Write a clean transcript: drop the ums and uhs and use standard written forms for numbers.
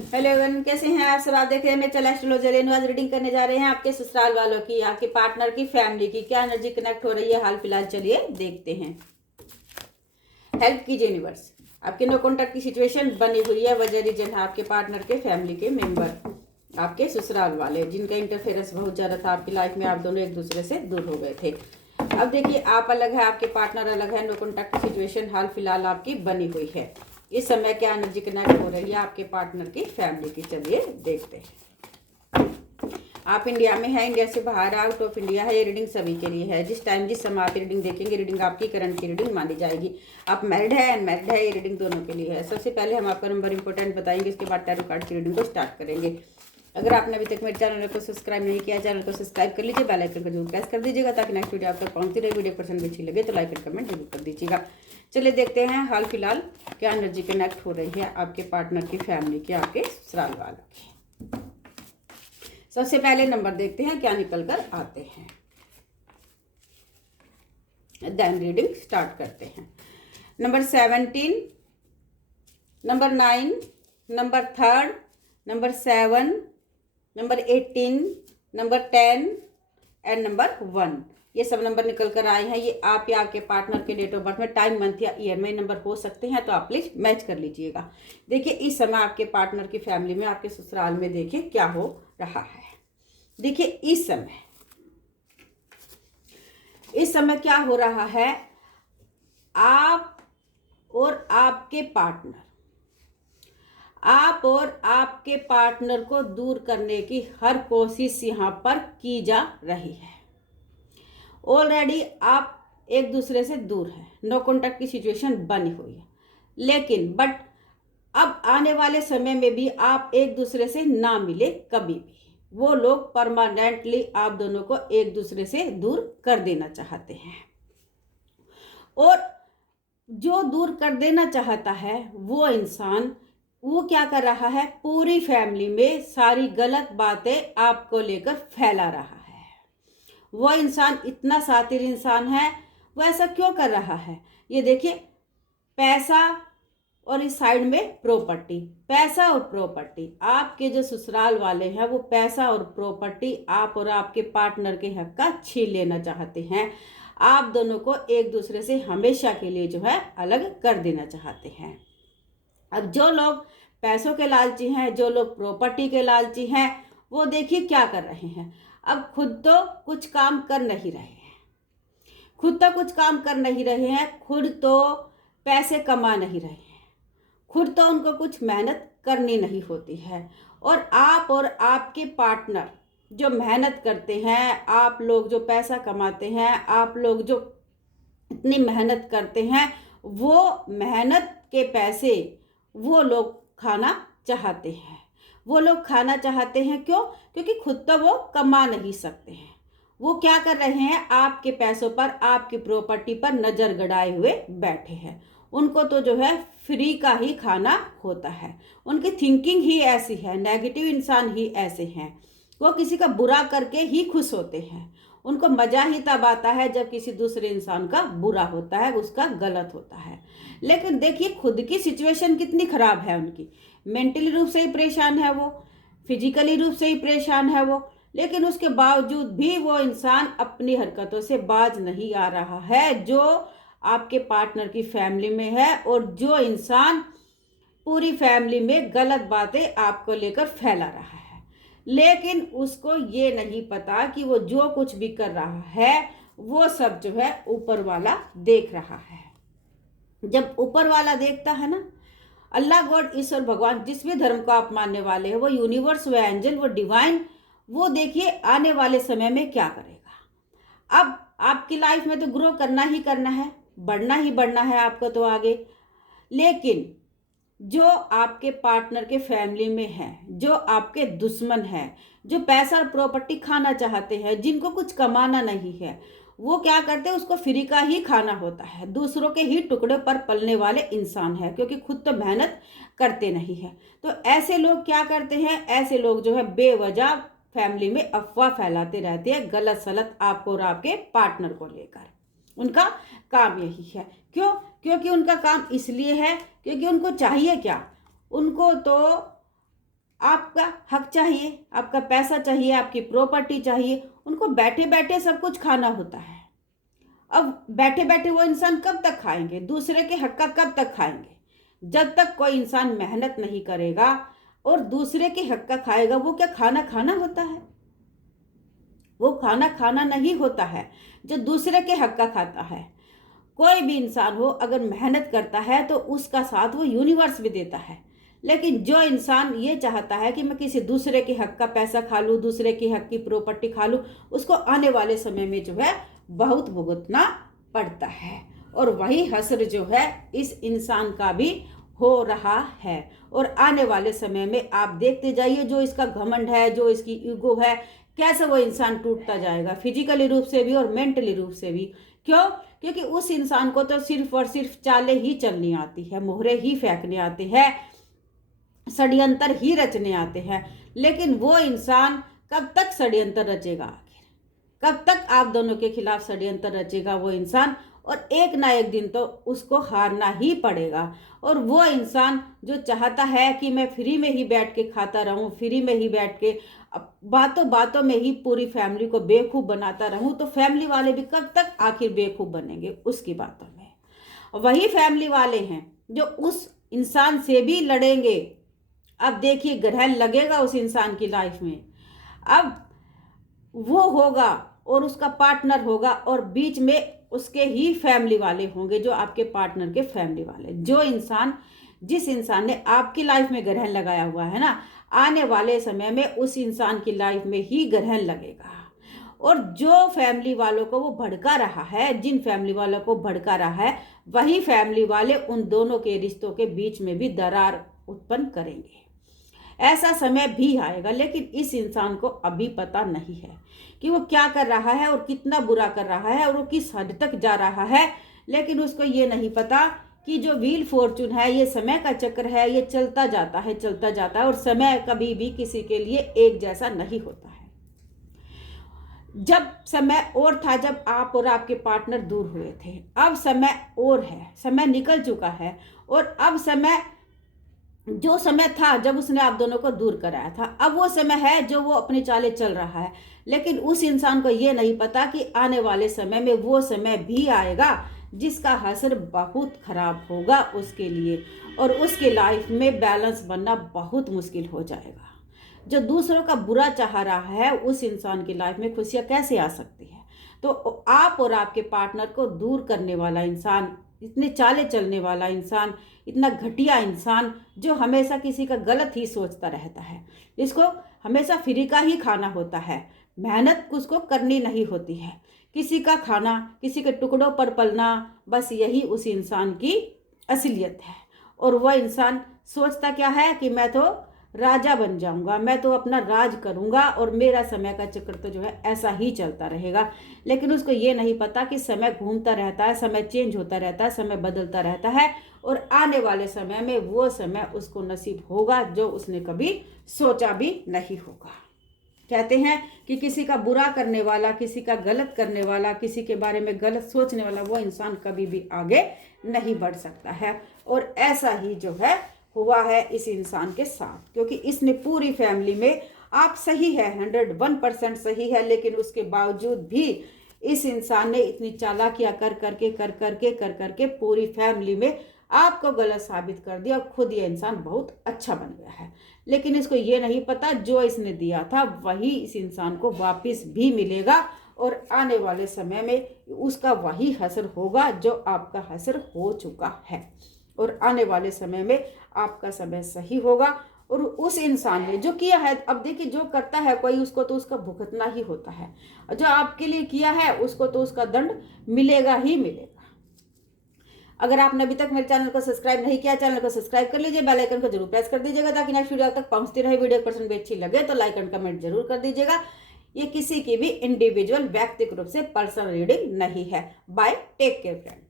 Hello everyone, कैसे हैं आप सब। आप देख रहे हैं मैं चला एस्ट्रोलॉजर आज रीडिंग करने जा रहे हैं आपके ससुराल वालों की, आपके पार्टनर की, फैमिली की क्या एनर्जी कनेक्ट हो रही है हाल फिलहाल। चलिए देखते हैं। हेल्प कीजिए यूनिवर्स। आपके नो कॉन्टैक्ट की सिचुएशन बनी हुई है, वजह रीजन है आपके पार्टनर के, फैमिली के मेंबर, आपके ससुराल वाले जिनका इंटरफेरेंस बहुत ज़्यादा था आपकी लाइफ में। आप दोनों एक दूसरे से दूर हो गए थे। अब देखिए, आप अलग है, आपके पार्टनर अलग है, नो कॉन्टैक्ट की सिचुएशन हाल फिलहाल आपकी बनी हुई है। इस समय क्या एनर्जी कनेक्ट हो रही है आपके पार्टनर की, फैमिली की, चलिए देखते हैं। आप इंडिया में है, इंडिया से बाहर, आउट ऑफ इंडिया है, ये रीडिंग सभी के लिए है। जिस टाइम जिस समय आप रीडिंग देखेंगे, रीडिंग आपकी करंट की रीडिंग मानी जाएगी। आप मैरिड है, अनमैरिड है, ये रीडिंग दोनों के लिए है। सबसे पहले हम आपका नंबर इंपॉर्टेंट बताएंगे, इसके बाद टैरो कार्ड की रीडिंग को स्टार्ट करेंगे। अगर आपने अभी तक मेरे चैनल को सब्सक्राइब नहीं किया, चैनल को सब्सक्राइब कर लीजिए, बेल आइकन को जरूर प्रेस कर दीजिएगा ताकि नेक्स्ट वीडियो आप तक पहुंचती रहे। वीडियो पसंद अच्छी लगे तो लाइक और कमेंट जरूर कर दीजिएगा। चलिए देखते हैं हाल फिलहाल क्या एनर्जी कनेक्ट हो रही है आपके पार्टनर की, फैमिली की, आपके ससुराल वालों की। सबसे पहले नंबर देखते हैं क्या निकल कर आते हैं, देन रीडिंग स्टार्ट करते हैं। Number 17, number 9, number 3, number 7, number 18, number 10 and number 1। ये सब नंबर निकल कर आए हैं। ये आप या आपके पार्टनर के डेट ऑफ बर्थ में, टाइम, मंथ या ईयर में नंबर हो सकते हैं, तो आप प्लीज मैच कर लीजिएगा। देखिए इस समय आपके पार्टनर की फैमिली में, आपके ससुराल में देखिए क्या हो रहा है। देखिए इस समय क्या हो रहा है। आप और आपके पार्टनर को दूर करने की हर कोशिश यहाँ पर की जा रही है। ऑलरेडी आप एक दूसरे से दूर हैं, नो कॉन्टैक्ट की सिचुएशन बनी हुई है, लेकिन बट अब आने वाले समय में भी आप एक दूसरे से ना मिले कभी भी। वो लोग परमानेंटली आप दोनों को एक दूसरे से दूर कर देना चाहते हैं। और जो दूर कर देना चाहता है वो इंसान, वो क्या कर रहा है, पूरी फैमिली में सारी गलत बातें आपको लेकर फैला रहा है। वो इंसान इतना शातिर इंसान है, वो ऐसा क्यों कर रहा है। ये देखिए, पैसा और इस साइड में प्रॉपर्टी, पैसा और प्रॉपर्टी। आपके जो ससुराल वाले हैं वो पैसा और प्रॉपर्टी आप और आपके पार्टनर के हक का छीन लेना चाहते हैं। आप दोनों को एक दूसरे से हमेशा के लिए जो है अलग कर देना चाहते हैं। अब जो लोग पैसों के लालची हैं, जो लोग प्रॉपर्टी के लालची हैं, वो देखिए क्या कर रहे हैं। अब खुद तो कुछ काम कर नहीं रहे हैं, खुद तो पैसे कमा नहीं रहे हैं, खुद तो उनको कुछ मेहनत करनी नहीं होती है। और आपके पार्टनर जो मेहनत करते हैं, आप लोग जो पैसा कमाते हैं, आप लोग जो इतनी मेहनत करते हैं, वो मेहनत के पैसे वो लोग खाना चाहते हैं। क्यों? क्योंकि खुद तो वो कमा नहीं सकते हैं। वो क्या कर रहे हैं, आपके पैसों पर, आपकी प्रॉपर्टी पर नजर गड़ाए हुए बैठे हैं। उनको तो जो है फ्री का ही खाना होता है। उनकी थिंकिंग ही ऐसी है, नेगेटिव इंसान ही ऐसे हैं। वो किसी का बुरा करके ही खुश होते हैं। उनको मजा ही तब आता है जब किसी दूसरे इंसान का बुरा होता है, उसका गलत होता है। लेकिन देखिए खुद की सिचुएशन कितनी खराब है उनकी। मेंटली रूप से ही परेशान है वो, फिजिकली रूप से ही परेशान है वो, लेकिन उसके बावजूद भी वो इंसान अपनी हरकतों से बाज नहीं आ रहा है, जो आपके पार्टनर की फैमिली में है। और जो इंसान पूरी फैमिली में गलत बातें आपको लेकर फैला रहा है, लेकिन उसको ये नहीं पता कि वो जो कुछ भी कर रहा है वो सब जो है ऊपर वाला देख रहा है। जब ऊपर वाला देखता है ना, अल्लाह, गॉड, ईश्वर, भगवान, जिस भी धर्म को आप मानने वाले हैं, वो यूनिवर्स, वो एंजल, वो डिवाइन, वो देखिए आने वाले समय में क्या करेगा। अब आपकी लाइफ में तो ग्रो करना ही करना है, बढ़ना ही बढ़ना है आपको तो आगे। लेकिन जो आपके पार्टनर के फैमिली में है, जो आपके दुश्मन है, जो पैसा और प्रॉपर्टी खाना चाहते हैं, जिनको कुछ कमाना नहीं है, वो क्या करते हैं, उसको फ्री का ही खाना होता है। दूसरों के ही टुकड़े पर पलने वाले इंसान है, क्योंकि खुद तो मेहनत करते नहीं है। तो ऐसे लोग क्या करते हैं, ऐसे लोग जो है बेवजह फैमिली में अफवाह फैलाते रहते हैं, गलत सलत आपको और आपके पार्टनर को लेकर। उनका काम यही है। क्यों? क्योंकि उनका काम इसलिए है क्योंकि उनको चाहिए क्या, उनको तो आपका हक चाहिए, आपका पैसा चाहिए, आपकी प्रॉपर्टी चाहिए, उनको बैठे बैठे सब कुछ खाना होता है। अब बैठे बैठे वो इंसान कब तक खाएंगे, दूसरे के हक का कब तक खाएंगे? जब तक कोई इंसान मेहनत नहीं करेगा और दूसरे के हक का खाएगा, वो क्या खाना खाना होता है? वो खाना खाना नहीं होता है जो दूसरे के हक का खाता है। कोई भी इंसान हो अगर मेहनत करता है तो उसका साथ वो यूनिवर्स भी देता है। लेकिन जो इंसान ये चाहता है कि मैं किसी दूसरे के हक का पैसा खा लूँ, दूसरे के हक की प्रॉपर्टी खा लूँ, उसको आने वाले समय में जो है बहुत भुगतना पड़ता है। और वही हश्र जो है इस इंसान का भी हो रहा है। और आने वाले समय में आप देखते जाइए, जो इसका घमंड है, जो इसकी ईगो है, कैसे वो इंसान टूटता जाएगा, फिजिकली रूप से भी और मेंटली रूप से भी। क्यों? क्योंकि उस इंसान को तो सिर्फ और सिर्फ चालें ही चलनी आती है, मोहरे ही फेंकने आते हैं, षड्यंत्र ही रचने आते हैं। लेकिन वो इंसान कब तक षड्यंत्र रचेगा? आखिर कब तक आप दोनों के खिलाफ षड्यंत्र रचेगा वो इंसान? और एक ना एक दिन तो उसको हारना ही पड़ेगा। और वो इंसान जो चाहता है कि मैं फ्री में ही बैठ के खाता रहूं, फ्री में ही बैठ के बातों बातों में ही पूरी फैमिली को बेवकूफ़ बनाता रहूं, तो फैमिली वाले भी कब तक आखिर बेवकूफ़ बनेंगे उसकी बातों में। वही फैमिली वाले हैं जो उस इंसान से भी लड़ेंगे। अब देखिए, ग्रहण लगेगा उस इंसान की लाइफ में। अब वो होगा और उसका पार्टनर होगा और बीच में उसके ही फैमिली वाले होंगे, जो आपके पार्टनर के फैमिली वाले। जिस इंसान ने आपकी लाइफ में ग्रहण लगाया हुआ है ना, आने वाले समय में उस इंसान की लाइफ में ही ग्रहण लगेगा। और जो फैमिली वालों को वो भड़का रहा है, जिन फैमिली वालों को भड़का रहा है, वही फैमिली वाले उन दोनों के रिश्तों के बीच में भी दरार उत्पन्न करेंगे। ऐसा समय भी आएगा, लेकिन इस इंसान को अभी पता नहीं है कि वो क्या कर रहा है और कितना बुरा कर रहा है और वो किस हद तक जा रहा है। लेकिन उसको ये नहीं पता कि जो व्हील फॉर्चून है, ये समय का चक्र है, ये चलता जाता है, चलता जाता है। और समय कभी भी किसी के लिए एक जैसा नहीं होता है। जब समय और था, जब आप और आपके पार्टनर दूर हुए थे, अब समय और है, समय निकल चुका है। और अब समय, जो समय था जब उसने आप दोनों को दूर कराया था, अब वो समय है जो वो अपनी चालें चल रहा है। लेकिन उस इंसान को ये नहीं पता कि आने वाले समय में वो समय भी आएगा जिसका हश्र बहुत खराब होगा उसके लिए, और उसकी लाइफ में बैलेंस बनना बहुत मुश्किल हो जाएगा। जो दूसरों का बुरा चाह रहा है, उस इंसान की लाइफ में खुशियाँ कैसे आ सकती है? तो आप और आपके पार्टनर को दूर करने वाला इंसान, इतने चाले चलने वाला इंसान, इतना घटिया इंसान जो हमेशा किसी का गलत ही सोचता रहता है, जिसको हमेशा फ्री का ही खाना होता है, मेहनत उसको करनी नहीं होती है, किसी का खाना, किसी के टुकड़ों पर पलना, बस यही उस इंसान की असलियत है। और वह इंसान सोचता क्या है कि मैं तो राजा बन जाऊंगा, मैं तो अपना राज करूंगा और मेरा समय का चक्र तो जो है ऐसा ही चलता रहेगा। लेकिन उसको ये नहीं पता कि समय घूमता रहता है, समय चेंज होता रहता है, समय बदलता रहता है। और आने वाले समय में वो समय उसको नसीब होगा जो उसने कभी सोचा भी नहीं होगा। कहते हैं कि किसी का बुरा करने वाला, किसी का गलत करने वाला, किसी के बारे में गलत सोचने वाला, वो इंसान कभी भी आगे नहीं बढ़ सकता है। और ऐसा ही जो है हुआ है इस इंसान के साथ, क्योंकि इसने पूरी फैमिली में, आप सही है, 101% सही है, लेकिन उसके बावजूद भी इस इंसान ने इतनी चालाकियां कर करके पूरी फैमिली में आपको गलत साबित कर दिया। खुद ये इंसान बहुत अच्छा बन गया है, लेकिन इसको ये नहीं पता जो इसने दिया था वही इस इंसान को वापस भी मिलेगा। और आने वाले समय में उसका वही हश्र होगा जो आपका हश्र हो चुका है। और आने वाले समय में आपका समय सही होगा। और उस इंसान ने जो किया है, अब देखिए, जो करता है कोई, उसको तो उसका भुगतना ही होता है। जो आपके लिए किया है उसको तो उसका दंड मिलेगा ही मिलेगा। अगर आपने अभी तक मेरे चैनल को सब्सक्राइब नहीं किया, चैनल को सब्सक्राइब कर लीजिए, बेल आइकन को जरूर प्रेस कर दीजिएगा ताकि नेक्स्ट वीडियो तक पहुंचती रहे। वीडियो पर्सन भी अच्छी लगे तो लाइक एंड कमेंट जरूर कर दीजिएगा। ये किसी की भी इंडिविजुअल व्यक्तिगत रूप से पर्सनल रीडिंग नहीं है। Bye, take care friend.